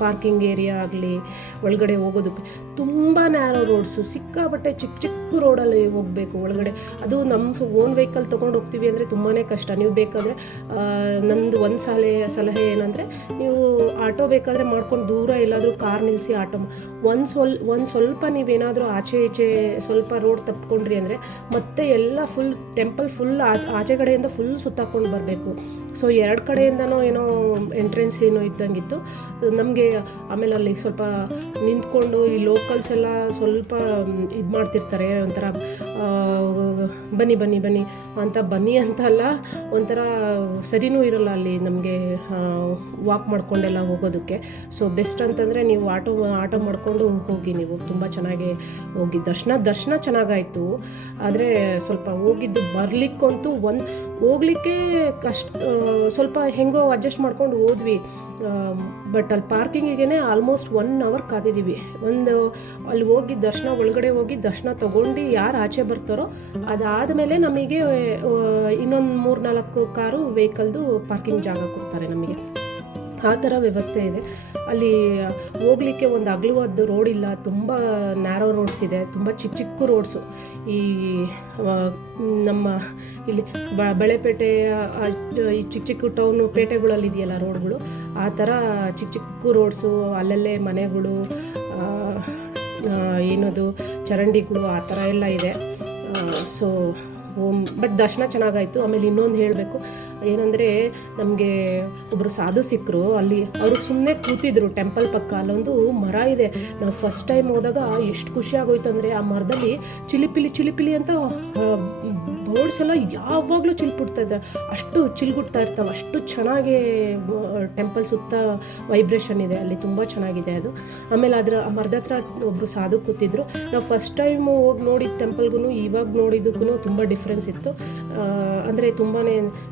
ಪಾರ್ಕಿಂಗ್ ಏರಿಯಾ ಆಗಲಿ, ಒಳಗಡೆ ಹೋಗೋದಕ್ಕೆ ತುಂಬ ನ್ಯಾರೋ ರೋಡ್ಸು, ಸಿಕ್ಕಾಬಟ್ಟೆ ಚಿಕ್ಕ ಚಿಕ್ಕ ರೋಡಲ್ಲಿ ಹೋಗಬೇಕು ಒಳಗಡೆ. ಅದು ನಮ್ಮ ಓನ್ ವೆಹಿಕಲ್ ತೊಗೊಂಡು ಹೋಗ್ತೀವಿ ಅಂದರೆ ತುಂಬಾ ಕಷ್ಟ. ನೀವು ಬೇಕಾದರೆ ನಂದು ಒಂದು ಸಲಹೆ ಏನಂದರೆ, ನೀವು ಆಟೋ ಬೇಕಾದರೆ ಮಾಡ್ಕೊಂಡು ದೂರ ಎಲ್ಲಾದರೂ ಕಾರ್ ನಿಲ್ಲಿಸಿ ಆಟೋ ಒಂದು ಸ್ವಲ್ಪ ನೀವೇನಾದರೂ ಆಚೆ ಈಚೆ ಸ್ವಲ್ಪ ರೋಡ್ ತಪ್ಪಿಕೊಂಡ್ರಿ ಅಂದರೆ ಮತ್ತೆ ಎಲ್ಲ ಫುಲ್ ಟೆಂಪಲ್ ಫುಲ್ ಆಚೆ ಕಡೆಯಿಂದ ಫುಲ್ ಸುತ್ತಾಕೊಂಡು ಬರಬೇಕು. ಸೊ 2 ಕಡೆಯಿಂದನೂ ಏನೋ ಎಂಟ್ರೆನ್ಸ್ ಏನೋ ಇದ್ದಂಗಿತ್ತು ನಮಗೆ. ಆಮೇಲೆ ಅಲ್ಲಿ ಸ್ವಲ್ಪ ನಿಂತ್ಕೊಂಡು ಈ ಲೋಕಲ್ಸ್ ಎಲ್ಲ ಸ್ವಲ್ಪ ಇದು ಮಾಡ್ತಿರ್ತಾರೆ, ಒಂಥರ ಬನ್ನಿ ಬನ್ನಿ ಬನ್ನಿ ಅಂತ, ಬನ್ನಿ ಅಂತ ಅಲ್ಲ, ಒಂಥರ ಸರಿನೂ ಇರೋಲ್ಲ ಅಲ್ಲಿ ನಮಗೆ ವಾಕ್ ಮಾಡ್ಕೊಂಡೆಲ್ಲ ಹೋಗೋದಕ್ಕೆ. ಸೊ ಬೆಸ್ಟ್ ಅಂತಂದರೆ ನೀವು ಆಟೋ ಮಾಡ್ಕೊಂಡು ಹೋಗಿ, ನೀವು ತುಂಬ ಚೆನ್ನಾಗಿ ಹೋಗಿ ದರ್ಶನ ಚೆನ್ನಾಗಾಯಿತು. ಆದರೆ ಸ್ವಲ್ಪ ಹೋಗಿದ್ದು ಬರಲಿಕ್ಕಂತೂ ಹೋಗ್ಲಿಕ್ಕೆ ಸ್ವಲ್ಪ ಹೆಂಗೋ ಅಡ್ಜಸ್ಟ್ ಮಾಡ್ಕೊಂಡು ಹೋದ್ವಿ. ಬಟ್ ಅಲ್ಲಿ ಪಾರ್ಕಿಂಗಿಗೆ ಆಲ್ಮೋಸ್ಟ್ 1 ಅವರ್ ಕಾದಿದ್ದೀವಿ. ಅಲ್ಲಿ ಹೋಗಿ ಒಳಗಡೆ ಹೋಗಿ ದರ್ಶನ ತೊಗೊಂಡು ಯಾರು ಆಚೆ ಬರ್ತಾರೋ ಅದಾದಮೇಲೆ ನಮಗೆ ಇನ್ನೊಂದು 3-4 ಕಾರು ವೆಹಿಕಲ್ದು ಪಾರ್ಕಿಂಗ್ ಜಾಗ ಕೊಡ್ತಾರೆ ನಮಗೆ. ಆ ಥರ ವ್ಯವಸ್ಥೆ ಇದೆ ಅಲ್ಲಿ. ಹೋಗಲಿಕ್ಕೆ ಒಂದು ಅಗಲವಾದ ರೋಡ್ ಇಲ್ಲ, ತುಂಬ ನ್ಯಾರೋ ರೋಡ್ಸ್ ಇದೆ, ತುಂಬ ಚಿಕ್ಕ ಚಿಕ್ಕ ರೋಡ್ಸು. ಈ ನಮ್ಮ ಇಲ್ಲಿ ಬಳೆಪೇಟೆ, ಈ ಚಿಕ್ಕ ಚಿಕ್ಕ ಟೌನು ಪೇಟೆಗಳಲ್ಲಿ ಇದೆಯಲ್ಲ ರೋಡ್ಗಳು, ಆ ಥರ ಚಿಕ್ಕ ಚಿಕ್ಕ ರೋಡ್ಸು, ಅಲ್ಲಲ್ಲೇ ಮನೆಗಳು, ಏನದು ಚರಂಡಿಗಳು, ಆ ಥರ ಎಲ್ಲ ಇದೆ. ಸೊ ಬಟ್ ದರ್ಶನ ಚೆನ್ನಾಗಾಯಿತು. ಆಮೇಲೆ ಇನ್ನೊಂದು ಹೇಳಬೇಕು ಏನಂದರೆ, ನಮಗೆ ಒಬ್ಬರು ಸಾಧು ಸಿಕ್ಕರು ಅಲ್ಲಿ. ಅವರು ಸುಮ್ಮನೆ ಕೂತಿದ್ರು ಟೆಂಪಲ್ ಪಕ್ಕ. ಅಲ್ಲೊಂದು ಮರ ಇದೆ. ನಾವು ಫಸ್ಟ್ ಟೈಮ್ ಹೋದಾಗ ಎಷ್ಟು ಖುಷಿ ಆಗೋಯ್ತು ಅಂದರೆ, ಆ ಮರದಲ್ಲಿ ಚಿಲಿಪಿಲಿ ಅಂತ ಬರ್ಡ್ಸ್ ಎಲ್ಲ ಯಾವಾಗಲೂ ಚಿಲ್ಪುಡ್ತಾ ಇದ್ದಾವೆ, ಅಷ್ಟು ಚಿಲ್ಗುಡ್ತಾ ಇರ್ತಾವೆ. ಅಷ್ಟು ಚೆನ್ನಾಗಿ ಟೆಂಪಲ್ ಸುತ್ತ ವೈಬ್ರೇಷನ್ ಇದೆ ಅಲ್ಲಿ, ತುಂಬ ಚೆನ್ನಾಗಿದೆ ಅದು. ಆಮೇಲೆ ಆ ಮರದ ಹತ್ರ ಒಬ್ಬರು ಸಾಧು ಕೂತಿದ್ರು. ನಾವು ಫಸ್ಟ್ ಟೈಮ್ ಹೋಗಿ ನೋಡಿದ ಟೆಂಪಲ್ಗೂ ಇವಾಗ ನೋಡಿದ್ದಕ್ಕೂ ತುಂಬ ಡಿಫ್ರೆನ್ಸ್ ಇತ್ತು. ಅಂದರೆ ತುಂಬಾ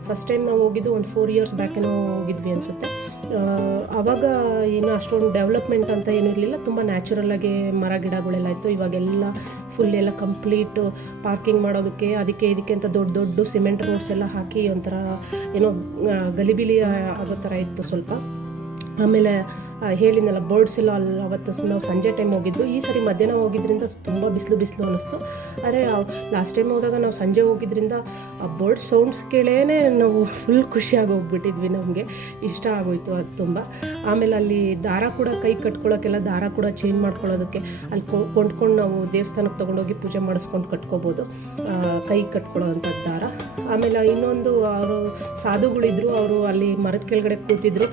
ಫಸ್ಟ್ ಟೈಮ್ ನಾವು ಹೋಗಿದ್ದು ಒಂದು 4 years ಬ್ಯಾಕೇನೋ ಹೋಗಿದ್ವಿ ಅನಿಸುತ್ತೆ. ಆವಾಗ ಏನೋ ಅಷ್ಟೊಂದು ಡೆವಲಪ್ಮೆಂಟ್ ಅಂತ ಏನಿರಲಿಲ್ಲ, ತುಂಬ ನ್ಯಾಚುರಲ್ಲಾಗಿ ಮರ ಗಿಡಗಳೆಲ್ಲ ಇತ್ತು. ಇವಾಗೆಲ್ಲ ಫುಲ್ ಎಲ್ಲ ಕಂಪ್ಲೀಟ್ ಪಾರ್ಕಿಂಗ್ ಮಾಡೋದಕ್ಕೆ ಅದಕ್ಕೆ ಇದಕ್ಕೆ ಅಂತ ದೊಡ್ಡ ಸಿಮೆಂಟ್ ರೋಡ್ಸ್ ಎಲ್ಲ ಹಾಕಿ ಒಂಥರ ಏನೋ ಗಲಿಬಿಲಿ ಆಗೋ ಥರ ಇತ್ತು ಸ್ವಲ್ಪ. ಆಮೇಲೆ ಹೇಳಿದ್ನಲ್ಲ ಬರ್ಡ್ಸ್ ಎಲ್ಲ ಅಲ್ಲಿ ಅವತ್ತು ನಾವು ಸಂಜೆ ಟೈಮ್ ಹೋಗಿದ್ದು. ಈ ಸರಿ ಮಧ್ಯಾಹ್ನ ಹೋಗಿದ್ರಿಂದ ತುಂಬ ಬಿಸಿಲು ಅನ್ನಿಸ್ತು. ಆದರೆ ಲಾಸ್ಟ್ ಟೈಮ್ ಹೋದಾಗ ನಾವು ಸಂಜೆ ಹೋಗಿದ್ರಿಂದ ಆ ಬರ್ಡ್ ಸೌಂಡ್ಸ್ ಕೇಳೇ ನಾವು ಫುಲ್ ಖುಷಿಯಾಗಿ ಹೋಗ್ಬಿಟ್ಟಿದ್ವಿ. ನಮಗೆ ಇಷ್ಟ ಆಗೋಯ್ತು ಅದು ತುಂಬ. ಆಮೇಲೆ ಅಲ್ಲಿ ದಾರ ಕೂಡ, ಕೈ ಕಟ್ಕೊಳ್ಳೋಕ್ಕೆಲ್ಲ ದಾರ ಕೂಡ ಚೇಂಜ್ ಮಾಡ್ಕೊಳ್ಳೋದಕ್ಕೆ ಅಲ್ಲಿ ಕೊಂಡ್ಕೊಂಡು ನಾವು ದೇವಸ್ಥಾನಕ್ಕೆ ತೊಗೊಂಡೋಗಿ ಪೂಜೆ ಮಾಡಿಸ್ಕೊಂಡು ಕಟ್ಕೋಬೋದು, ಕೈ ಕಟ್ಕೊಳ್ಳೋ ಅಂಥದ್ದು ದಾರ. ಆಮೇಲೆ ಇನ್ನೊಂದು ಅವರು ಸಾಧುಗಳಿದ್ರು, ಅವರು ಅಲ್ಲಿ ಮರದ ಕೆಳಗಡೆ ಕೂತಿದ್ರು.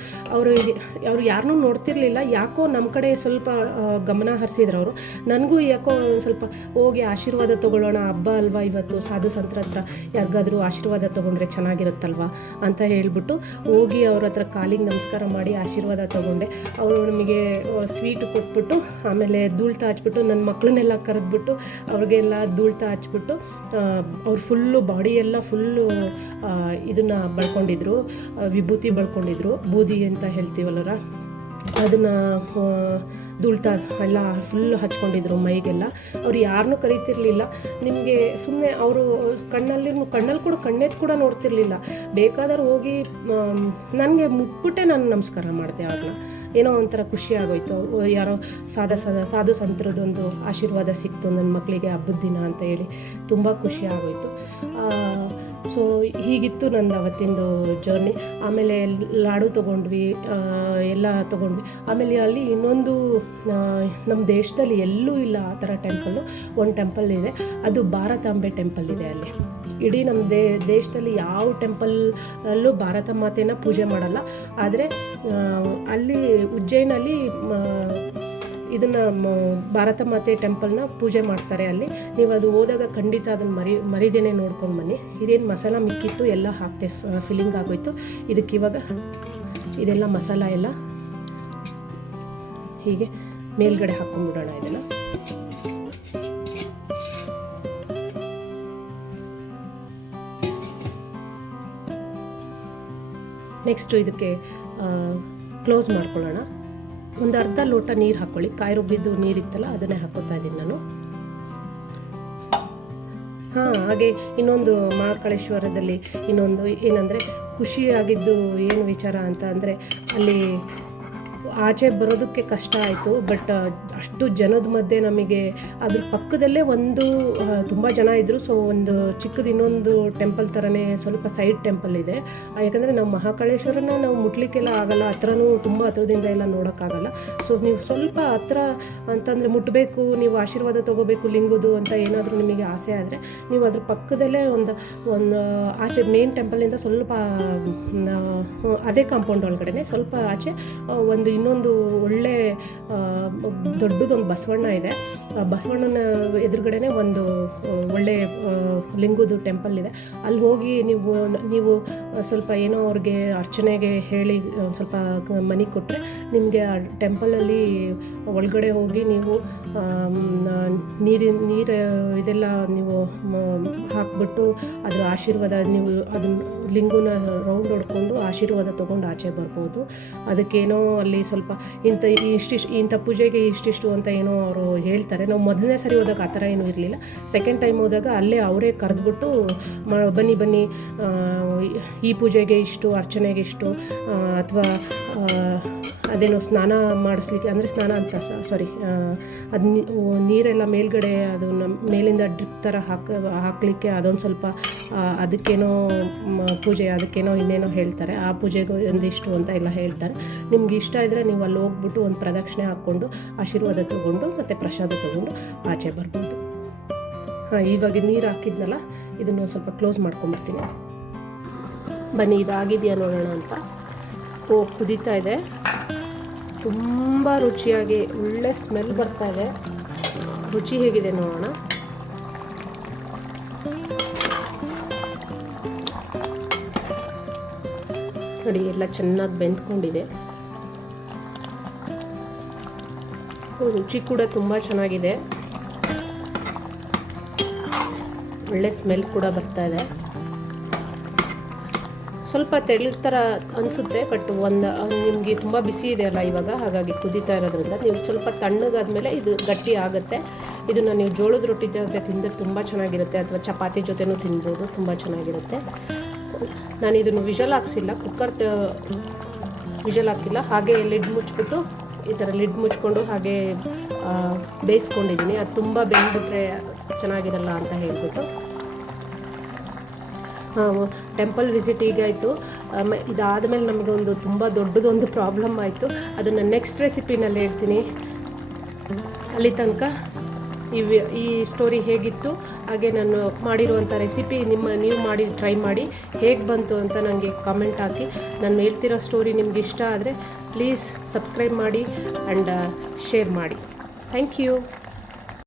ಅವರು ಯಾರನ್ನೂ ನೋಡ್ತಿರ್ಲಿಲ್ಲ, ಯಾಕೋ ನಮ್ಮ ಕಡೆ ಸ್ವಲ್ಪ ಗಮನ ಹರಿಸಿದ್ರು ಅವರು. ನನಗೂ ಯಾಕೋ ಸ್ವಲ್ಪ ಹೋಗಿ ಆಶೀರ್ವಾದ ತೊಗೊಳ್ಳೋಣ, ಹಬ್ಬ ಅಲ್ವಾ ಇವತ್ತು, ಸಾಧು ಸಂತರ ಹತ್ರ ಯಾರಿಗಾದ್ರೂ ಆಶೀರ್ವಾದ ತೊಗೊಂಡ್ರೆ ಚೆನ್ನಾಗಿರುತ್ತಲ್ವ ಅಂತ ಹೇಳ್ಬಿಟ್ಟು ಹೋಗಿ ಅವ್ರ ಹತ್ರ ಕಾಲಿಗೆ ನಮಸ್ಕಾರ ಮಾಡಿ ಆಶೀರ್ವಾದ ತೊಗೊಂಡೆ. ಅವರು ನಮಗೆ ಸ್ವೀಟ್ ಕೊಟ್ಬಿಟ್ಟು, ಆಮೇಲೆ ಧೂಳ್ತ ಹಚ್ಬಿಟ್ಟು, ನನ್ನ ಮಕ್ಕಳನ್ನೆಲ್ಲ ಕರೆದ್ಬಿಟ್ಟು ಅವ್ರಿಗೆಲ್ಲ ಧೂಳ್ತ ಹಚ್ಬಿಟ್ಟು, ಅವ್ರು ಫುಲ್ಲು ಬಾಡಿ ಎಲ್ಲ ಫುಲ್ಲು ಇದನ್ನು ಬಳ್ಕೊಂಡಿದ್ರು, ವಿಭೂತಿ ಬಳ್ಕೊಂಡಿದ್ರು, ಬೂದಿ ಅಂತ ಹೇಳ್ತೀವಲ್ಲರ ಅದನ್ನು ಧೂಳ್ತ ಎಲ್ಲ ಫುಲ್ ಹಚ್ಕೊಂಡಿದ್ರು ಮೈಗೆಲ್ಲ. ಅವ್ರು ಯಾರನ್ನೂ ಕರೀತಿರ್ಲಿಲ್ಲ. ನಿಮಗೆ ಸುಮ್ಮನೆ ಅವರು ಕಣ್ಣಲ್ಲಿ ಕೂಡ ಕಣ್ಣೆತ್ತು ಕೂಡ ನೋಡ್ತಿರ್ಲಿಲ್ಲ. ಬೇಕಾದರೂ ಹೋಗಿ ನನಗೆ ಮುಟ್ಬಿಟ್ಟೆ ನಾನು ನಮಸ್ಕಾರ ಮಾಡಿದೆ ಅವ್ರನ್ನ. ಏನೋ ಒಂಥರ ಖುಷಿ ಆಗೋಯ್ತು. ಯಾರೋ ಸಾಧು ಸಂತರದೊಂದು ಆಶೀರ್ವಾದ ಸಿಕ್ತು ನನ್ನ ಮಕ್ಕಳಿಗೆ ಹಬ್ಬದ ದಿನ ಅಂತ ಹೇಳಿ ತುಂಬ ಖುಷಿ ಆಗೋಯ್ತು. ಸೊ ಹೀಗಿತ್ತು ನಂದು ಅವತ್ತಿಂದು ಜರ್ನಿ. ಆಮೇಲೆ ಲಾಡು ತೊಗೊಂಡ್ವಿ, ಎಲ್ಲ ತೊಗೊಂಡ್ವಿ. ಆಮೇಲೆ ಅಲ್ಲಿ ಇನ್ನೊಂದು ನಮ್ಮ ದೇಶದಲ್ಲಿ ಎಲ್ಲೂ ಇಲ್ಲ ಆ ಥರ ಟೆಂಪಲ್ಲು. ಒಂದು ಟೆಂಪಲ್ ಇದೆ, ಅದು ಭಾರತಾಂಬೆ ಟೆಂಪಲ್ ಇದೆ ಅಲ್ಲಿ. ಇಡೀ ನಮ್ಮ ದೇಶದಲ್ಲಿ ಯಾವ ಟೆಂಪಲ್ಲೂ ಭಾರತ ಮಾತೆನ ಪೂಜೆ ಮಾಡಲ್ಲ. ಆದರೆ ಅಲ್ಲಿ ಉಜ್ಜಯಿನಲ್ಲಿ ಇದನ್ನು ಭಾರತ ಮಾತೆ ಟೆಂಪಲ್ನ ಪೂಜೆ ಮಾಡ್ತಾರೆ ಅಲ್ಲಿ. ನೀವು ಅದು ಹೋದಾಗ ಖಂಡಿತ ಅದನ್ನು ಮರಿದೇನೆ ನೋಡ್ಕೊಂಡು ಬನ್ನಿ. ಇದೇನು ಮಸಾಲ ಮಿಕ್ಕಿತ್ತು ಎಲ್ಲ ಹಾಕ್ತೆ, ಫಿಲ್ಲಿಂಗ್ ಆಗೋಯ್ತು. ಇದಕ್ಕಿವಾಗ ಇದೆಲ್ಲ ಮಸಾಲ ಎಲ್ಲ ಹೀಗೆ ಮೇಲ್ಗಡೆ ಹಾಕ್ಕೊಂಡ್ಬಿಡೋಣ ಇದೆಲ್ಲ. ನೆಕ್ಸ್ಟು ಇದಕ್ಕೆ ಕ್ಲೋಸ್ ಮಾಡ್ಕೊಳ್ಳೋಣ. ಒಂದು ಅರ್ಧ ಲೋಟ ನೀರು ಹಾಕ್ಕೊಳ್ಳಿ. ಕಾಯಿ ರುಬ್ಬಿದ್ದು ನೀರಿತ್ತಲ್ಲ ಅದನ್ನೇ ಹಾಕೋತಾ ಇದ್ದೀನಿ ನಾನು. ಹಾಗೆ ಇನ್ನೊಂದು ಮಹಾಕಾಳೇಶ್ವರದಲ್ಲಿ ಇನ್ನೊಂದು ಏನಂದರೆ ಖುಷಿಯಾಗಿದ್ದು ಏನು ವಿಚಾರ ಅಂತ ಅಂದರೆ, ಅಲ್ಲಿ ಆಚೆ ಬರೋದಕ್ಕೆ ಕಷ್ಟ ಆಯಿತು. ಬಟ್ ಅಷ್ಟು ಜನದ ಮಧ್ಯೆ ನಮಗೆ ಅದ್ರ ಪಕ್ಕದಲ್ಲೇ ಒಂದು ತುಂಬ ಜನ ಇದ್ದರು. ಸೊ ಒಂದು ಚಿಕ್ಕದು ಇನ್ನೊಂದು ಟೆಂಪಲ್ ಥರನೇ ಸ್ವಲ್ಪ ಸೈಡ್ ಟೆಂಪಲ್ ಇದೆ. ಯಾಕಂದರೆ ನಾವು ಮಹಾಕಾಳೇಶ್ವರನ ನಾವು ಮುಟ್ಲಿಕ್ಕೆಲ್ಲ ಆಗಲ್ಲ, ಹತ್ರನೂ ತುಂಬ ಹತ್ರದಿಂದ ಎಲ್ಲ ನೋಡೋಕ್ಕಾಗಲ್ಲ. ಸೊ ನೀವು ಸ್ವಲ್ಪ ಹತ್ರ ಅಂತಂದರೆ ಮುಟ್ಟಬೇಕು, ನೀವು ಆಶೀರ್ವಾದ ತೊಗೋಬೇಕು ಲಿಂಗದು ಅಂತ ಏನಾದರೂ ನಿಮಗೆ ಆಸೆ ಆದರೆ, ನೀವು ಅದ್ರ ಪಕ್ಕದಲ್ಲೇ ಒಂದು ಆಚೆ ಮೇನ್ ಟೆಂಪಲಿಂದ ಸ್ವಲ್ಪ ಅದೇ ಕಾಂಪೌಂಡ್ ಒಳಗಡೆ ಸ್ವಲ್ಪ ಆಚೆ ಇನ್ನೊಂದು ಒಳ್ಳೆ ದೊಡ್ಡದೊಂದು ಬಸವಣ್ಣ ಇದೆ. ಬಸವಣ್ಣನ ಎದುರುಗಡೆನೇ ಒಂದು ಒಳ್ಳೆ ಲಿಂಗದ ಟೆಂಪಲ್ ಇದೆ. ಅಲ್ಲಿ ಹೋಗಿ ನೀವು ಸ್ವಲ್ಪ ಏನೋ ಅವ್ರಿಗೆ ಅರ್ಚನೆಗೆ ಹೇಳಿ ಸ್ವಲ್ಪ ಮನಿ ಕೊಟ್ಟರೆ ನಿಮಗೆ ಆ ಟೆಂಪಲಲ್ಲಿ ಒಳಗಡೆ ಹೋಗಿ ನೀವು ನೀರು ಇದೆಲ್ಲ ನೀವು ಹಾಕ್ಬಿಟ್ಟು ಅದರ ಆಶೀರ್ವಾದ, ನೀವು ಅದನ್ನ ಲಿಂಗನ ರೌಂಡ್ ಹೊಡ್ಕೊಂಡು ಆಶೀರ್ವಾದ ತೊಗೊಂಡು ಆಚೆ ಬರ್ಬೋದು. ಅದಕ್ಕೇನೋ ಅಲ್ಲಿ ಸ್ವಲ್ಪ ಇಂಥ ಪೂಜೆಗೆ ಇಷ್ಟಿಷ್ಟು ಅಂತ ಏನೋ ಅವರು ಹೇಳ್ತಾರೆ. ನಾವು ಮೊದಲನೇ ಸರಿ ಹೋದಾಗ ಆ ಥರ ಏನೂ ಇರಲಿಲ್ಲ. ಸೆಕೆಂಡ್ ಟೈಮ್ ಹೋದಾಗ ಅಲ್ಲೇ ಅವರೇ ಕರೆದ್ಬಿಟ್ಟು ಬನ್ನಿ ಈ ಪೂಜೆಗೆ ಇಷ್ಟು, ಅರ್ಚನೆಗೆ ಇಷ್ಟು, ಅಥವಾ ಅದೇನೋ ಸ್ನಾನ ಮಾಡಿಸ್ಲಿಕ್ಕೆ, ಅಂದರೆ ಸ್ನಾನ ಅಂತ ಸಾರಿ, ಅದು ನೀರೆಲ್ಲ ಮೇಲ್ಗಡೆ ಅದು ಮೇಲಿಂದ ಡ್ರಿಪ್ ಥರ ಹಾಕಲಿಕ್ಕೆ ಅದೊಂದು ಸ್ವಲ್ಪ ಅದಕ್ಕೇನೋ ಪೂಜೆ, ಅದಕ್ಕೇನೋ ಇನ್ನೇನೋ ಹೇಳ್ತಾರೆ. ಆ ಪೂಜೆಗೂ ಒಂದಿಷ್ಟು ಅಂತ ಎಲ್ಲ ಹೇಳ್ತಾರೆ. ನಿಮ್ಗೆ ಇಷ್ಟ ಇದ್ದರೆ ನೀವು ಅಲ್ಲಿ ಹೋಗ್ಬಿಟ್ಟು ಒಂದು ಪ್ರದಕ್ಷಿಣೆ ಹಾಕ್ಕೊಂಡು ಆಶೀರ್ವಾದ ತೊಗೊಂಡು ಮತ್ತು ಪ್ರಸಾದ ತೊಗೊಂಡು ಆಚೆ ಬರ್ಬೋದು. ಇವಾಗ ನೀರು ಹಾಕಿದ್ನಲ್ಲ, ಇದನ್ನು ಸ್ವಲ್ಪ ಕ್ಲೋಸ್ ಮಾಡ್ಕೊಂಬರ್ತೀನಿ. ಬನ್ನಿ ಇದಾಗಿದೆಯಾ ನೋಡೋಣ ಅಂತ. ಕುದೀತಾ ಇದೆ, ತುಂಬ ರುಚಿಯಾಗಿ ಒಳ್ಳೆ ಸ್ಮೆಲ್ ಬರ್ತಾ ಇದೆ. ರುಚಿ ಹೇಗಿದೆ ನೋಡೋಣ. ನೋಡಿ ಎಲ್ಲ ಚೆನ್ನಾಗಿ ಬೆಂದ್ಕೊಂಡಿದೆ. ರುಚಿ ಕೂಡ ತುಂಬ ಚೆನ್ನಾಗಿದೆ. ಒಳ್ಳೆ ಸ್ಮೆಲ್ ಕೂಡ ಬರ್ತಾ ಇದೆ. ಸ್ವಲ್ಪ ತೆಳ್ಳಗೆ ಥರ ಅನಿಸುತ್ತೆ, ಬಟ್ ನಿಮಗೆ ತುಂಬ ಬಿಸಿ ಇದೆ ಅಲ್ಲ ಇವಾಗ, ಹಾಗಾಗಿ ಕುದೀತಾ ಇರೋದ್ರಿಂದ ನೀವು ಸ್ವಲ್ಪ ತಣ್ಣಗಾದ್ಮೇಲೆ ಇದು ಗಟ್ಟಿ ಆಗುತ್ತೆ. ಇದನ್ನು ನೀವು ಜೋಳದ ರೊಟ್ಟಿ ಜೊತೆ ತಿಂದರೆ ತುಂಬ ಚೆನ್ನಾಗಿರುತ್ತೆ, ಅಥವಾ ಚಪಾತಿ ಜೊತೆನೂ ತಿನ್ಬೋದು, ತುಂಬ ಚೆನ್ನಾಗಿರುತ್ತೆ. ನಾನು ಇದನ್ನು ವಿಷಲ್ ಹಾಕ್ಸಿಲ್ಲ, ಕುಕ್ಕರ್ ವಿಷಲ್ ಹಾಕಿಲ್ಲ, ಹಾಗೆ ಲಿಡ್ ಮುಚ್ಚಿಬಿಟ್ಟು ಈ ಥರ ಲಿಡ್ ಮುಚ್ಕೊಂಡು ಹಾಗೆ ಬೇಯಿಸ್ಕೊಂಡಿದ್ದೀನಿ. ಅದು ತುಂಬ ಬೆಂದ್ಬಿಟ್ರೆ ಚೆನ್ನಾಗಿರಲ್ಲ ಅಂತ ಹೇಳ್ಬಿಟ್ಟು. ಟೆಂಪಲ್ ವಿಸಿಟ್ ಈಗಾಯಿತು. ಇದಾದಮೇಲೆ ನಮಗೊಂದು ತುಂಬ ದೊಡ್ಡದೊಂದು ಪ್ರಾಬ್ಲಮ್ ಆಯಿತು. ಅದನ್ನು ನೆಕ್ಸ್ಟ್ ರೆಸಿಪಿನಲ್ಲಿ ಹೇಳ್ತೀನಿ. ಅಲ್ಲಿ ತನಕ ಈ ಸ್ಟೋರಿ ಹೇಗಿತ್ತು, ಹಾಗೆ ನಾನು ಮಾಡಿರುವಂಥ ರೆಸಿಪಿ ನೀವು ಮಾಡಿ ಟ್ರೈ ಮಾಡಿ ಹೇಗೆ ಬಂತು ಅಂತ ನನಗೆ ಕಾಮೆಂಟ್ ಹಾಕಿ. ನಾನು ಹೇಳ್ತಿರೋ ಸ್ಟೋರಿ ನಿಮ್ಗೆ ಇಷ್ಟ ಆದರೆ ಪ್ಲೀಸ್ ಸಬ್ಸ್ಕ್ರೈಬ್ ಮಾಡಿ ಆ್ಯಂಡ್ ಶೇರ್ ಮಾಡಿ. Thank you.